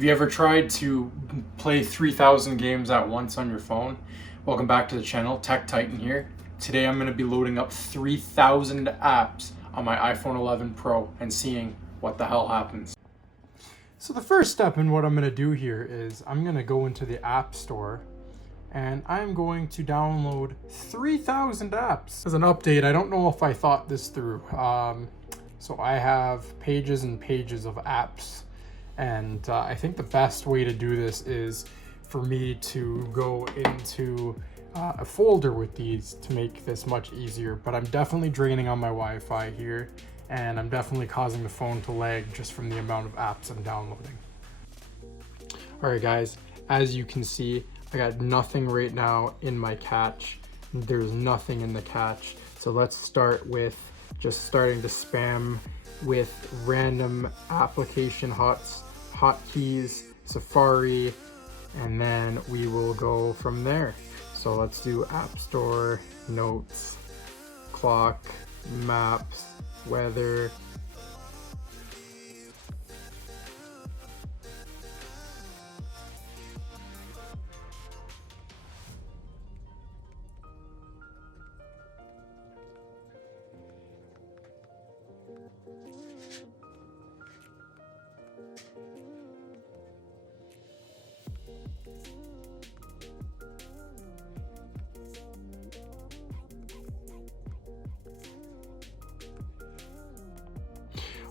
Have you ever tried to play 3,000 games at once on your phone? Welcome back to the channel, Tech Titan here. Today I'm going to be loading up 3,000 apps on my iPhone 11 Pro and seeing what the hell happens. So the first step in what I'm going to do here is I'm going to go into the App Store and I'm going to download 3,000 apps. As an update, I don't know if I thought this through. So I have pages and pages of apps, and I think the best way to do this is for me to go into a folder with these to make this much easier. But I'm definitely draining on my Wi-Fi here, and I'm definitely causing the phone to lag just from the amount of apps I'm downloading. All right, guys, as you can see, I got nothing right now in my cache. There's nothing in the cache. So let's start with just starting to spam with random application hotkeys, Safari, and then we will go from there. So let's do App Store, Notes, Clock, Maps, Weather.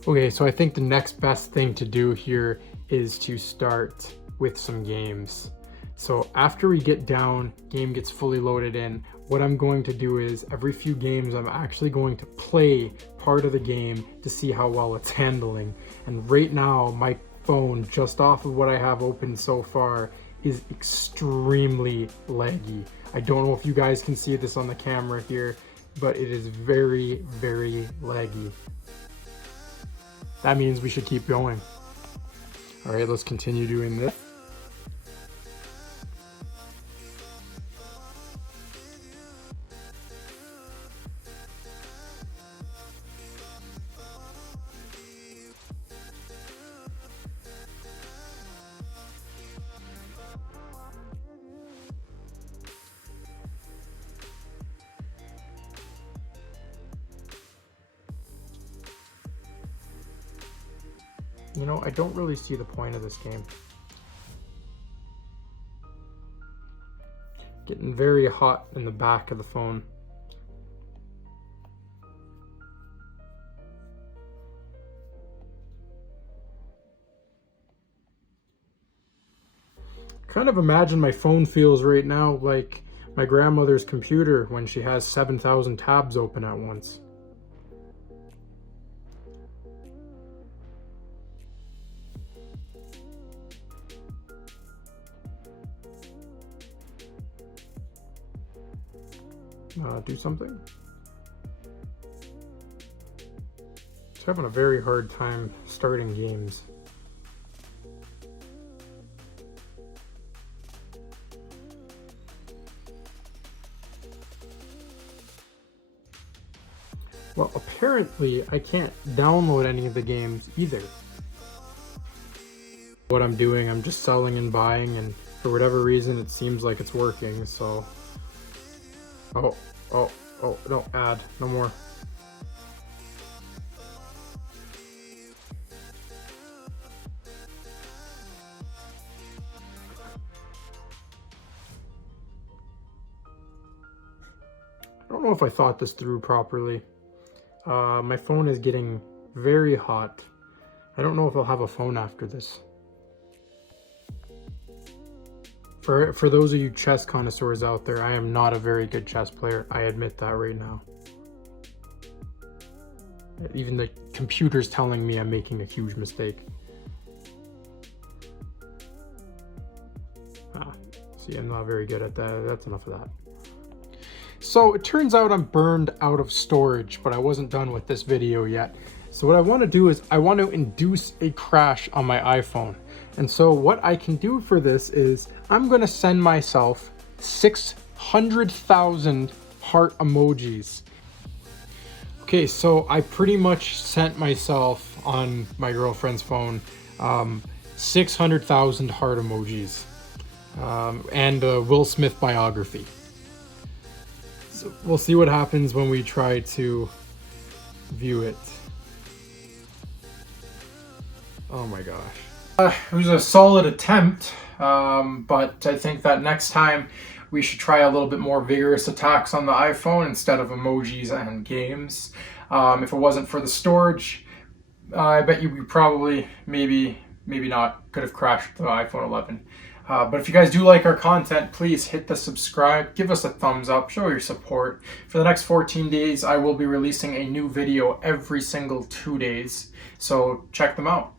Okay, so I think the next best thing to do here is to start with some games. So after we get down, game gets fully loaded in, what I'm going to do is every few games, I'm actually going to play part of the game to see how well it's handling. And right now, my phone, just off of what I have open so far, is extremely laggy. I don't know if you guys can see this on the camera here, but it is very, very laggy. That means we should keep going. All right, let's continue doing this. You know, I don't really see the point of this game. Getting very hot in the back of the phone. Kind of imagine my phone feels right now like my grandmother's computer when she has 7,000 tabs open at once. Do something. Just having a very hard time starting games. Well, apparently I can't download any of the games either. What I'm doing, I'm just selling and buying, and for whatever reason it seems like it's working, so... Oh, no, add, no more. I don't know if I thought this through properly. My phone is getting very hot. I don't know if I'll have a phone after this. For those of you chess connoisseurs out there, I am not a very good chess player. I admit that right now. Even the computer's telling me I'm making a huge mistake. See, I'm not very good at that. That's enough of that. So it turns out I'm burned out of storage, but I wasn't done with this video yet. So what I want to do is I want to induce a crash on my iPhone. And so what I can do for this is I'm going to send myself 600,000 heart emojis. Okay, so I pretty much sent myself on my girlfriend's phone 600,000 heart emojis, and a Will Smith biography. So we'll see what happens when we try to view it. Oh my gosh. It was a solid attempt, but I think that next time we should try a little bit more vigorous attacks on the iPhone instead of emojis and games. If it wasn't for the storage, I bet you we probably, maybe not, could have crashed the iPhone 11. But if you guys do like our content, please hit the subscribe, give us a thumbs up, show your support. For the next 14 days, I will be releasing a new video every single 2 days, so check them out.